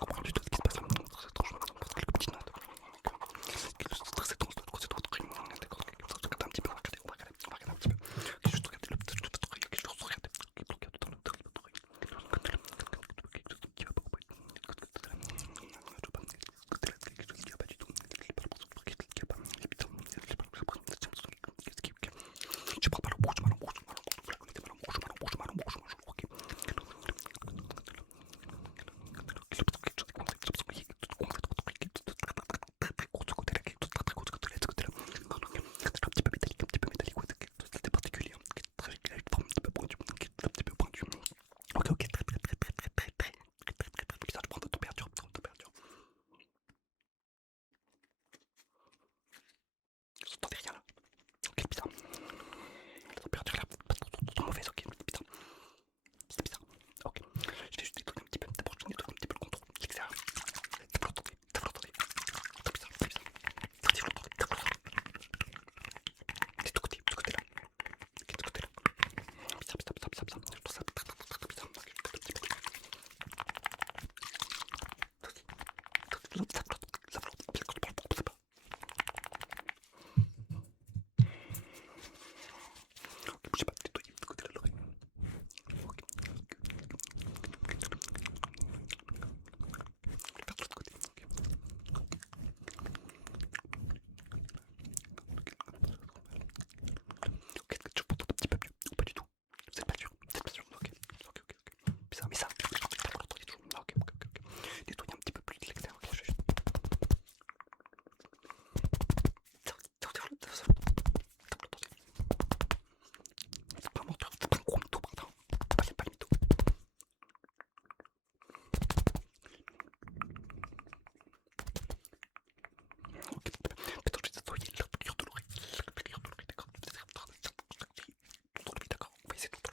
comprends du tout ce qui se passe. Très étrange, quelques petites notes. Très étrange, c'est trop truc. D'accord, regarde un petit peu, on va regarder un petit peu. Juste regarder le truc, juste regarder. Regarde dans le truc. Qui va pas ou pas. Qui va pas du tout. Qui va pas. Je prends pas le bouge, mal en bouge, ok. Un petit peu métallique, ouais, c'était particulier, très un petit peu pointu. Ok, très bizarre, je prends de température, Vous entendez rien là? Ok, bizarre. La température là, pas trop mauvaise, ok, c'est bizarre. Ok, je vais juste nettoyer un petit peu, d'abord je nettoie un petit peu le contour, l'extérieur. Vous l'entendez, très bizarre, si vous l'entendez, c'est de ce côté là, bizarre, je trouve ça très bizarre, ok, un petit peu. Ça flotte, bougez pas, nettoyez de côté de l'oreille. Ok, je vais faire de l'autre côté. Ok, est-ce que tu m'entends un petit peu mieux ou pas du tout? C'est pas sûr, ok. Bizarre, mais ça, t'as pas l'entendre toujours. Ok. Nettoyez un petit peu plus de l'extérieur, ok, je vais juste. C'est pas un menteur, c'est pas un gros mytho, pardon. Pas le mytho. Ok, maintenant je vais nettoyer l'intérieur de l'oreille, d'accord. D'accord, on va essayer de l'enlever,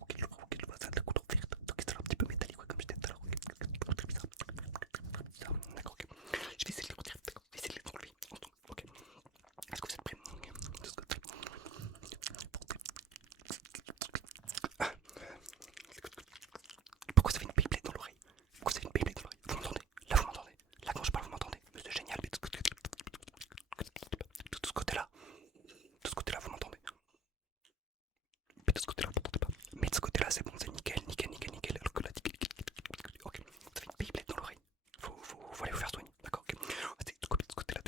ok, je vois ça, la couleur verte, donc c'est un petit peu métallique, ouais, comme je disais tout à l'heure, très bizarre, d'accord, ok, je vais essayer de les retirer, d'accord, je vais essayer de les enlever, ok, est-ce que vous êtes prêts? De ce côté, pourquoi ça fait une Beyblade dans l'oreille? Pourquoi ça fait une Beyblade dans l'oreille? Vous m'entendez? Là vous m'entendez? Là quand je parle vous m'entendez? C'est génial, mais de ce côté-là vous m'entendez? Mais de ce côté-là vous m'entendez pas? Mais de ce côté-là c'est bon, c'est nickel, alors que là, ok, ça fait une Beyblade dans l'oreille. Faut aller vous faire soigner, d'accord, ok. On va essayer de copier de ce côté-là,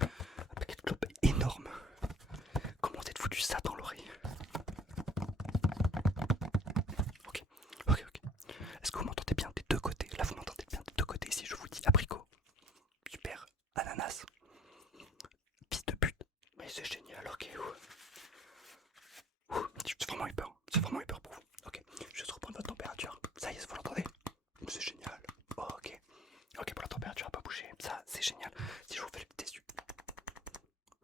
un paquet de clopes énorme. Comment t'es foutu ça dans l'oreille? Ok. Est-ce que vous m'entendez bien des deux côtés? Là vous m'entendez bien des deux côtés. Si je vous dis abricot, super, ananas, fils de pute. Mais c'est génial, ok. J'ai vraiment eu peur pour vous. Ok, je vais juste reprendre votre température. Ça y est, vous l'entendez? C'est génial. Ok. Ok, pour la température, elle n'a pas bougé. Ça, c'est génial. Si je vous fais le petit yeux.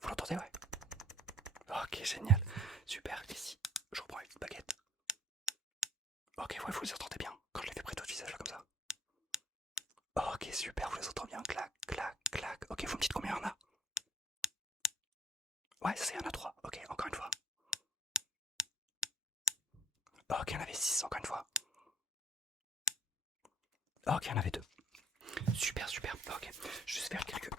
Vous l'entendez, ouais? Ok, génial. Super, ici, je reprends avec une baguette. Ok, ouais, vous les entendez bien quand je les fais près de votre visage, là, comme ça. Ok, super, vous les entendez bien. Clac. Ok, vous me dites combien il y en a? Ouais, ça, il y en a 3. Ok, encore une fois. Ok, il y en avait 6, encore une fois. Ok, il y en avait 2. Super. Ok, je vais juste faire quelques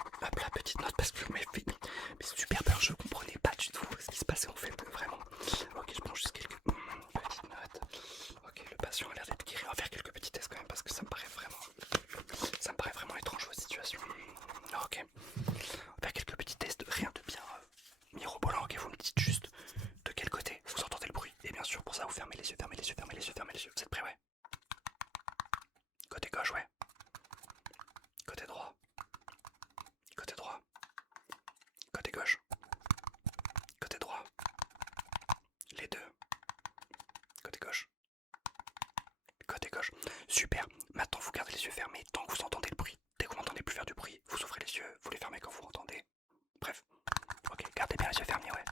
petites notes parce que vous m'avez fait mais super peur. Je comprenais pas du tout ce qui se passait en fait, vraiment. Ok, je prends juste quelques petites notes. Ok, le patient a l'air d'être guéri. On va faire quelques petits tests quand même parce que ça me paraît vraiment étrange votre situation. Ok, on va faire quelques petits tests, rien de bien mirobolant. Ok, vous me dites juste de quel côté vous entendez le bruit. Et bien sûr, pour ça, vous fermez les yeux. Vous êtes prêts, ouais? Côté gauche, ouais. Côté droit. Côté gauche. Côté droit. Les deux. Côté gauche. Super. Maintenant, vous gardez les yeux fermés tant que vous entendez le bruit. Dès que vous m'entendez plus faire du bruit, vous ouvrez les yeux, vous les fermez quand vous entendez. Bref. Ok, gardez bien les yeux fermés, ouais.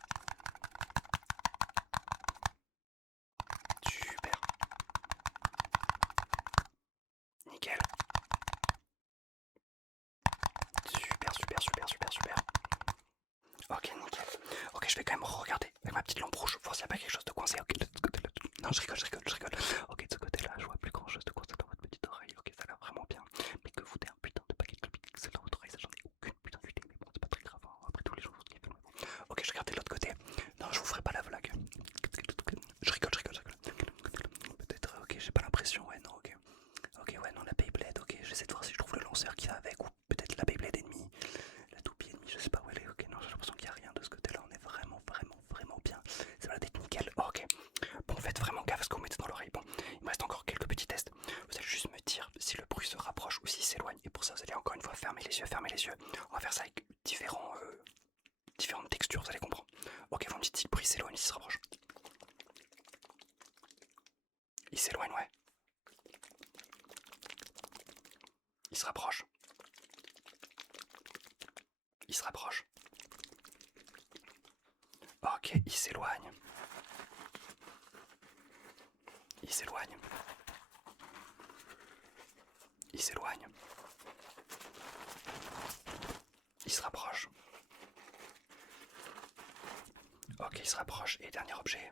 Super. quand même regarder avec ma petite lampe rouge, voir s'il n'y a pas quelque chose de coincé. Ok, de ce côté-là. Non, je rigole. Ok, de ce côté-là, je vois plus grand chose de coincé dans votre petite oreille. Ok, ça a l'air vraiment bien. Mais que vous êtes un putain de paquet de pixels dans votre oreille, ça j'en ai aucune putain d'idée. Mais bon, c'est pas très grave. Hein. Après tous les jours, je bon. Ok, je regardais de l'autre côté. Non, je vous ferai pas la blague. Je rigole. Peut-être, ok, j'ai pas l'impression, ouais, non, ok. Ok, ouais, non, la Beyblade, ok, j'essaie de voir si je trouve le lanceur qui va avec, ou peut-être la Beyblade ennemie, la toupie ennemie, je sais pas où elle est, ok, non, j'ai l'impression qu'il n'y a rien de ce côté-là, on est vraiment bien, ça va être nickel, ok. Bon, faites vraiment gaffe à ce que vous mettez dans l'oreille, bon, il me reste encore quelques petits tests, vous allez juste me dire si le bruit se rapproche ou s'il s'éloigne, et pour ça, vous allez encore une fois fermer les yeux, on va faire ça avec différentes textures, vous allez comprendre. Ok, vous me dites si le bruit s'éloigne, s'il se rapproche. Il s'éloigne, ouais. Il se rapproche. Il se rapproche. Ok, il s'éloigne. Il s'éloigne. Il s'éloigne. Il se rapproche. Ok, il se rapproche. Et dernier objet.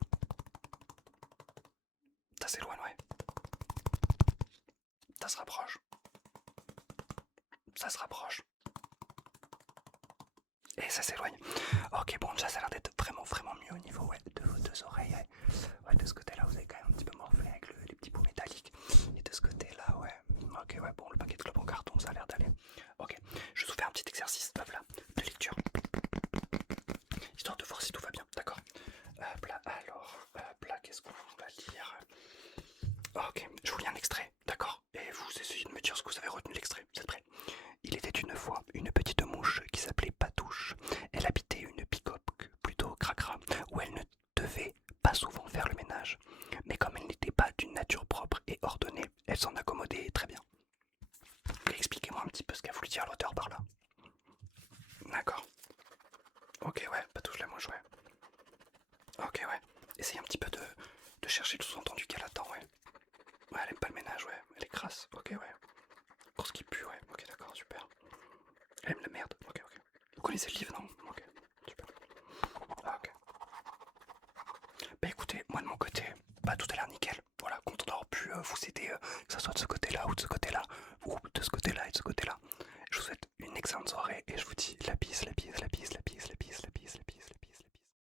Ça s'éloigne, ouais. Ça se rapproche. Ça se rapproche. Et ça s'éloigne. Ok, bon, déjà, ça a l'air d'être vraiment mieux au niveau de vos deux oreilles. Ouais, de ce côté-là, vous avez quand même un petit peu morflé avec les petits bouts métalliques. Et de ce côté-là, ouais. Ok, ouais, bon, le paquet de clopes en carton, ça a l'air d'aller. Ok, je vais vous faire un petit exercice, hop là, de lecture. Histoire de voir si tout va bien, d'accord. Hop là, alors, hop là, qu'est-ce qu'on va lire? Ok, je vous lis un extrait, d'accord. Et vous essayez de me dire ce que vous avez retenu de l'extrait. Vous êtes prêts? Il était une fois une petite mouche qui s'appelait Patouche. Elle habitait une bicoque plutôt cracra, où elle ne devait pas souvent faire le ménage. Mais comme elle n'était pas d'une nature propre et ordonnée, elle s'en accommodait très bien. Expliquez-moi un petit peu ce qu'a voulu dire l'auteur par là. D'accord. Ok, ouais, Patouche la mouche, ouais. Ok, ouais. Essayez un petit peu de chercher le sous-entendu qu'elle attend, ouais. Ouais, elle aime pas le ménage, ouais. Elle est crasse, ok, ouais. Pour ce qui pue, ouais. Ok, d'accord, super. Elle aime la merde, ok. Vous connaissez le livre, non? Ok, super. Ah, ok. Bah écoutez, moi de mon côté, bah tout a l'air nickel. Voilà, content d'avoir pu vous aider, que ce soit de ce côté